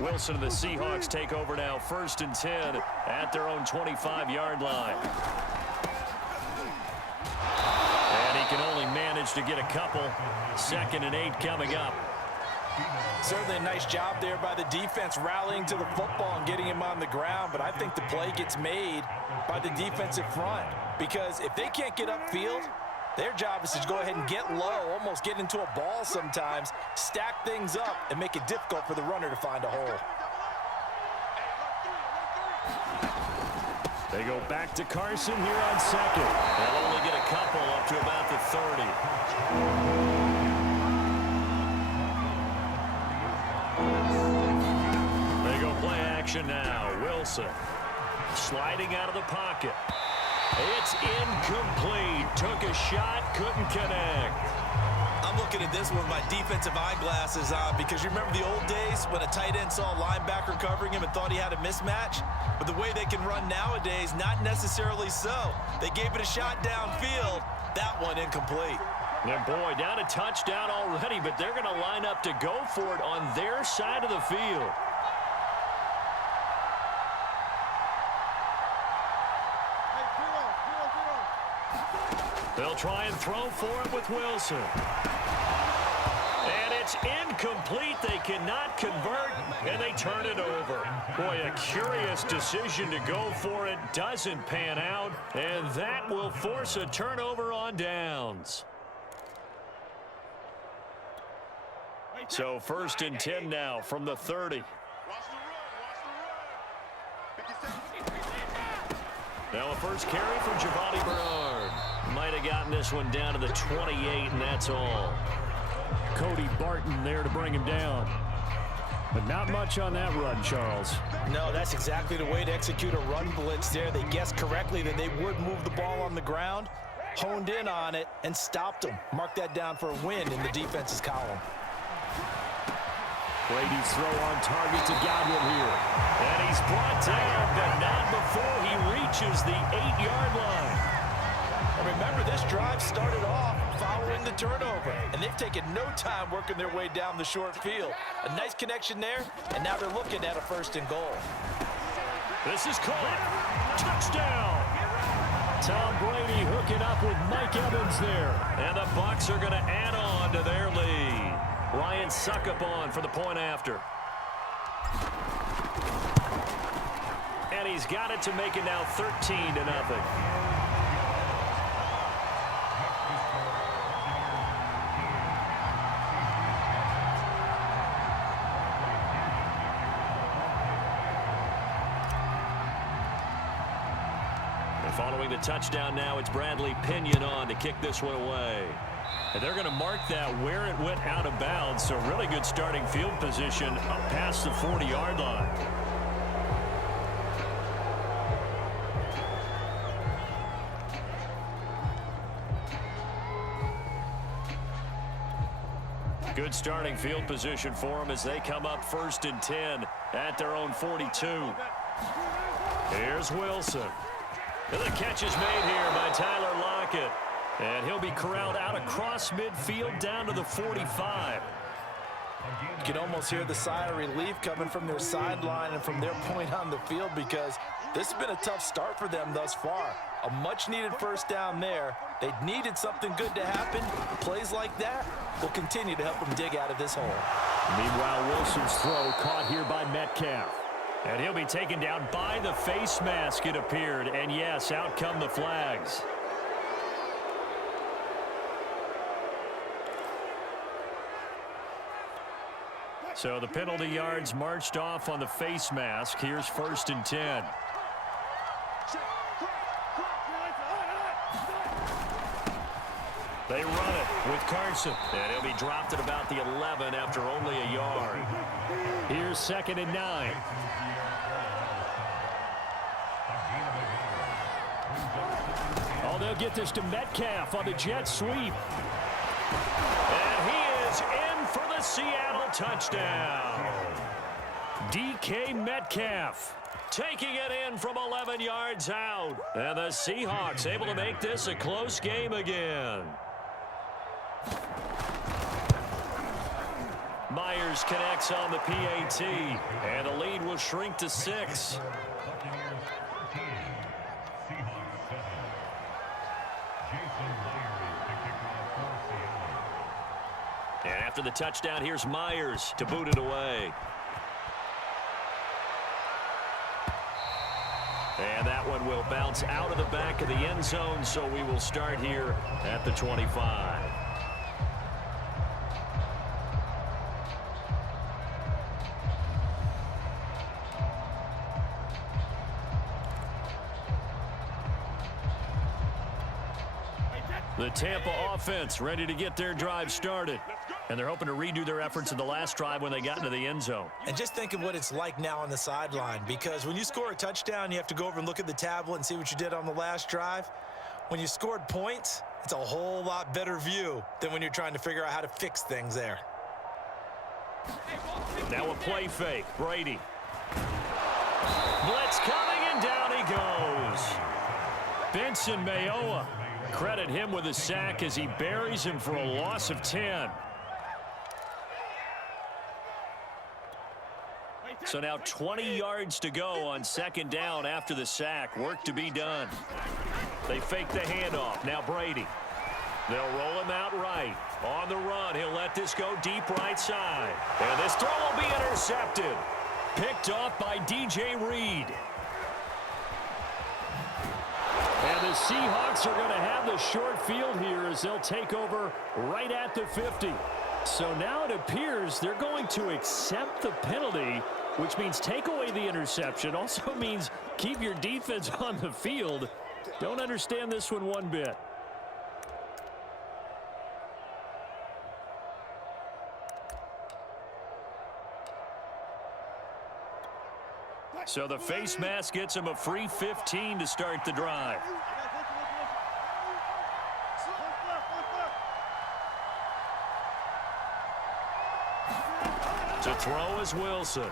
Wilson and the Seahawks take over now, 1st and 10 at their own 25-yard line. And he can only manage to get a couple. 2nd and 8 coming up. Certainly a nice job there by the defense rallying to the football and getting him on the ground, but I think the play gets made by the defensive front because if they can't get upfield, their job is to go ahead and get low, almost get into a ball sometimes, stack things up, and make it difficult for the runner to find a hole. They go back to Carson here on 2nd. They'll only get a couple up to about the 30. Now, Wilson sliding out of the pocket. It's incomplete. Took a shot, couldn't connect. I'm looking at this with my defensive eyeglasses on because you remember the old days when a tight end saw a linebacker covering him and thought he had a mismatch? But the way they can run nowadays, not necessarily so. They gave it a shot downfield. That one incomplete. And boy, down a touchdown already, but they're going to line up to go for it on their side of the field. They'll try and throw for it with Wilson. And it's incomplete. They cannot convert, and they turn it over. Boy, a curious decision to go for it. Doesn't pan out, and that will force a turnover on downs. So 1st and 10 now from the 30. Now a first carry from Giovanni Bernard. Might have gotten this one down to the 28, and that's all. Cody Barton there to bring him down. But not much on that run, Charles. No, that's exactly the way to execute a run blitz there. They guessed correctly that they would move the ball on the ground, honed in on it, and stopped them. Mark that down for a win in the defense's column. Brady's throw on target to Godwin here. And he's brought down, but not before he reaches the 8-yard line. And remember, this drive started off following the turnover, and they've taken no time working their way down the short field. A nice connection there, and now they're looking at a 1st and goal. This is caught. Touchdown. Tom Brady hooking up with Mike Evans there. And the Bucs are going to add on to their lead. Ryan Succop on for the point after. And he's got it to make it now 13-0. Following the touchdown now, it's Bradley Pinion on to kick this one away. And they're going to mark that where it went out of bounds, so really good starting field position up past the 40-yard line. Good starting field position for them as they come up 1st and 10 at their own 42. Here's Wilson. And the catch is made here by Tyler Lockett. And he'll be corralled out across midfield down to the 45. You can almost hear the sigh of relief coming from their sideline and from their point on the field because this has been a tough start for them thus far. A much-needed 1st down there. They needed something good to happen. Plays like that will continue to help them dig out of this hole. Meanwhile, Wilson's throw caught here by Metcalf. And he'll be taken down by the face mask, it appeared. And yes, out come the flags. So the penalty yards marched off on the face mask. Here's 1st and 10. They run it with Carson. And he'll be dropped at about the 11 after only a yard. Here's 2nd and 9. Oh, they'll get this to Metcalf on the jet sweep. And he is in for the Seattle touchdown. DK Metcalf taking it in from 11 yards out. And the Seahawks able to make this a close game again. Myers connects on the PAT, and the lead will shrink to 6. And after the touchdown, here's Myers to boot it away. And that one will bounce out of the back of the end zone, so we will start here at the 25. The Tampa offense ready to get their drive started. And they're hoping to redo their efforts in the last drive when they got into the end zone. And just think of what it's like now on the sideline, because when you score a touchdown, you have to go over and look at the tablet and see what you did on the last drive. When you scored points, it's a whole lot better view than when you're trying to figure out how to fix things there. Now a play fake. Brady. Blitz coming, and down he goes. Benson Mayowa. Credit him with a sack as he buries him for a loss of 10. So now 20 yards to go on second down after the sack. Work to be done. They fake the handoff. Now Brady. They'll roll him out right. On the run, he'll let this go deep right side. And this throw will be intercepted. Picked off by DJ Reed. And the Seahawks are going to have the short field here as they'll take over right at the 50. So now it appears they're going to accept the penalty, which means take away the interception. Also means keep your defense on the field. Don't understand this one bit. So the face mask gets him a free 15 to start the drive. To throw is Wilson.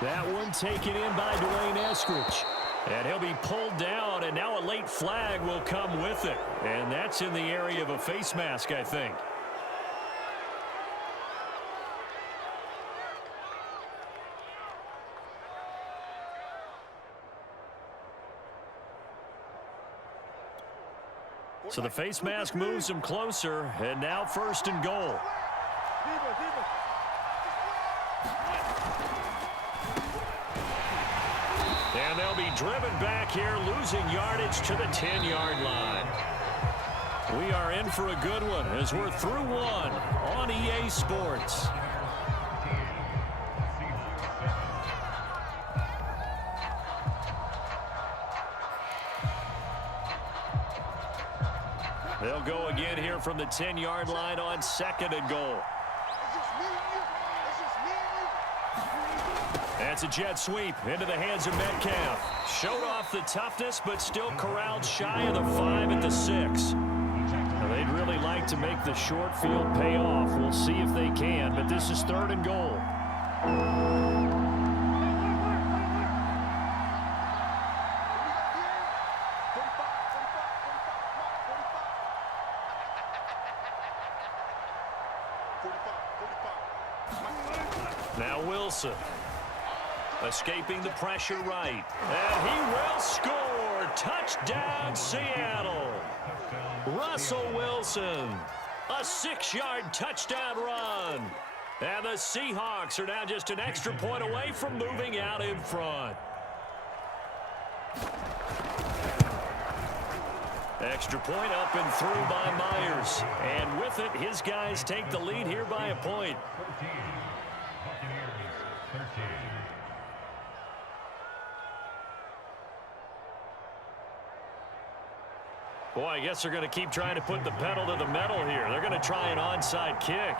That one taken in by Dwayne Eskridge. And he'll be pulled down, and now a late flag will come with it. And that's in the area of a face mask, I think. So the face mask moves him closer, and now 1st and goal. And they'll be driven back here, losing yardage to the 10-yard line. We are in for a good one as we're through one on EA Sports. They'll go again here from the 10-yard line on 2nd and goal. That's a jet sweep into the hands of Metcalf. Showed off the toughness, but still corralled shy of the 5 at the 6. Now, they'd really like to make the short field pay off. We'll see if they can, but this is 3rd and goal. Now Wilson. Escaping the pressure right. And he will score. Touchdown, Seattle. Russell Wilson. A 6-yard touchdown run. And the Seahawks are now just an extra point away from moving out in front. Extra point up and through by Myers. And with it, his guys take the lead here by a point. Boy, I guess they're going to keep trying to put the pedal to the metal here. They're going to try an onside kick.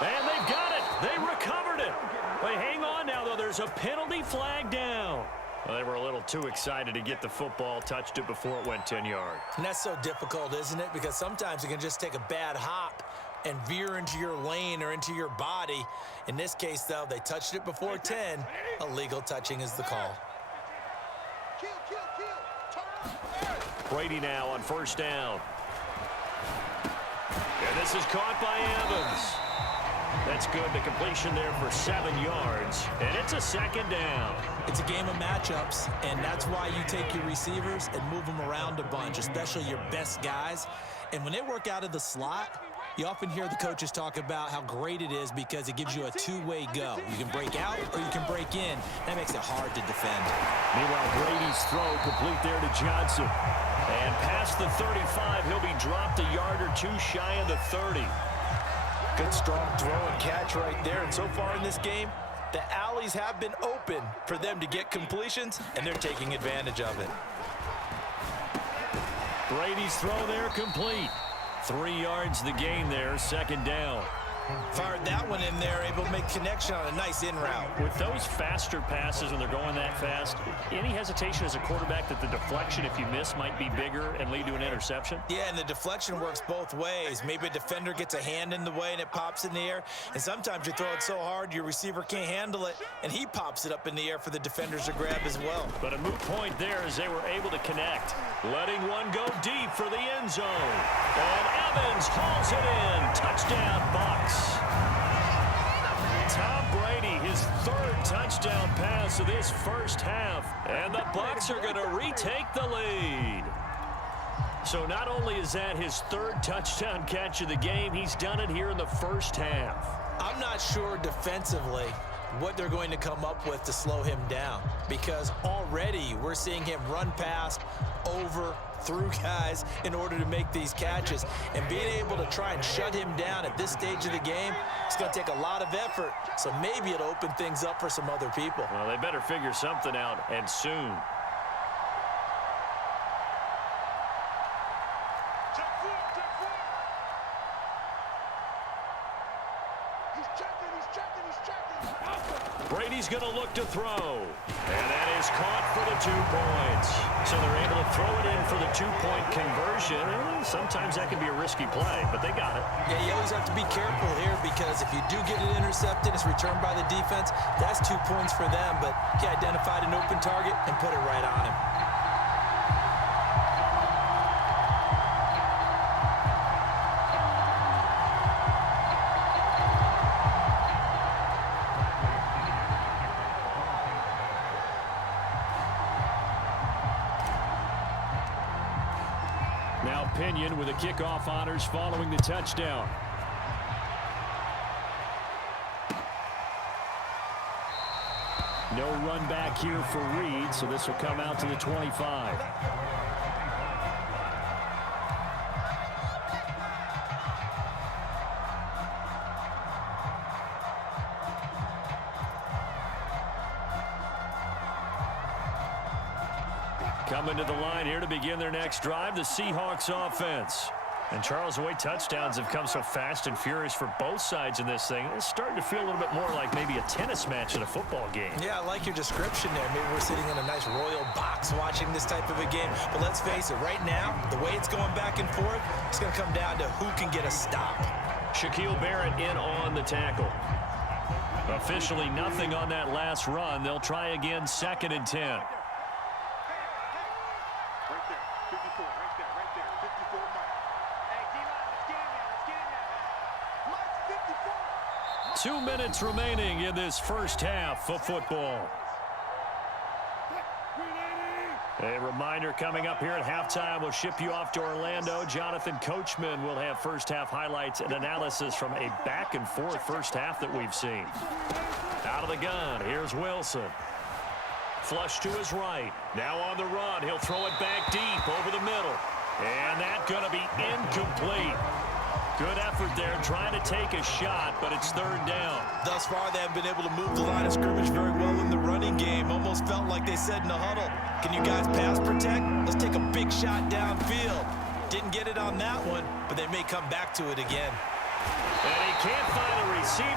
And they've got it. They recovered it. They hang on now, though. There's a penalty flag down. Well, they were a little too excited to get the football, touched it before it went 10 yards. And that's so difficult, isn't it? Because sometimes it can just take a bad hop and veer into your lane or into your body. In this case, though, they touched it before 10. Illegal touching is the call. Brady now on 1st down. And this is caught by Evans. That's good. The completion there for 7 yards. And it's a second down. It's a game of matchups, and that's why you take your receivers and move them around a bunch, especially your best guys. And when they work out of the slot, you often hear the coaches talk about how great it is because it gives you a two-way go. You can break out or you can break in. That makes it hard to defend. Meanwhile, Brady's throw complete there to Johnson. And past the 35, he'll be dropped a yard or two shy of the 30. Good, strong throw and catch right there. And so far in this game, the alleys have been open for them to get completions, and they're taking advantage of it. Brady's throw there complete. 3 yards the gain there, second down. Fired that one in there, able to make connection on a nice in route. With those faster passes when they're going that fast, any hesitation as a quarterback that the deflection, if you miss, might be bigger and lead to an interception? Yeah, and the deflection works both ways. Maybe a defender gets a hand in the way and it pops in the air, and sometimes you throw it so hard your receiver can't handle it, and he pops it up in the air for the defenders to grab as well. But a moot point there as they were able to connect. Letting one go deep for the end zone. And Evans hauls it in. Touchdown, Bucs. Tom Brady, his third touchdown pass of this first half. And the Bucs are going to retake the lead. So not only is that his third touchdown catch of the game, he's done it here in the first half. I'm not sure defensively what they're going to come up with to slow him down, because already we're seeing him run past, over, through guys in order to make these catches, and being able to try and shut him down at this stage of the game, it's going to take a lot of effort, so maybe it'll open things up for some other people. Well, they better figure something out, and soon. Brady's going to look to throw. And that is caught for the 2 points. So they're able to throw it in for the 2-point conversion. And sometimes that can be a risky play, but they got it. Yeah, you always have to be careful here, because if you do get it intercepted, it's returned by the defense, that's 2 points for them. But he identified an open target and put it right on him. Now Pinion with the kickoff honors following the touchdown. No run back here for Reed, so this will come out to the 25. Coming to the line here to begin their next drive, the Seahawks offense. And Charles, the way touchdowns have come so fast and furious for both sides in this thing, it's starting to feel a little bit more like maybe a tennis match in a football game. Yeah, I like your description there. Maybe we're sitting in a nice royal box watching this type of a game. But let's face it, right now, the way it's going back and forth, it's going to come down to who can get a stop. Shaquille Barrett in on the tackle. Officially nothing on that last run. They'll try again, 2nd and 10. 2 minutes remaining in this first half of football. A reminder coming up here at halftime, we'll ship you off to Orlando. Jonathan Coachman will have first half highlights and analysis from a back and forth first half that we've seen. Out of the gun, here's Wilson. Flush to his right. Now on the run, he'll throw it back deep over the middle. And that's going to be incomplete. Good effort there, trying to take a shot, but it's 3rd down. Thus far, they have been able to move the line of scrimmage very well in the running game. Almost felt like they said in the huddle, can you guys pass protect? Let's take a big shot downfield. Didn't get it on that one, but they may come back to it again. And he can't find a receiver.